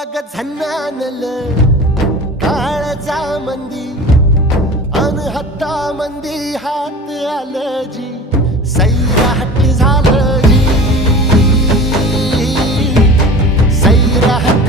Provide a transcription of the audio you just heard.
अग झन्नानल काळजा मंदी अन हत्ता मंदी हात आलं जी सैराट झालं जी सैराट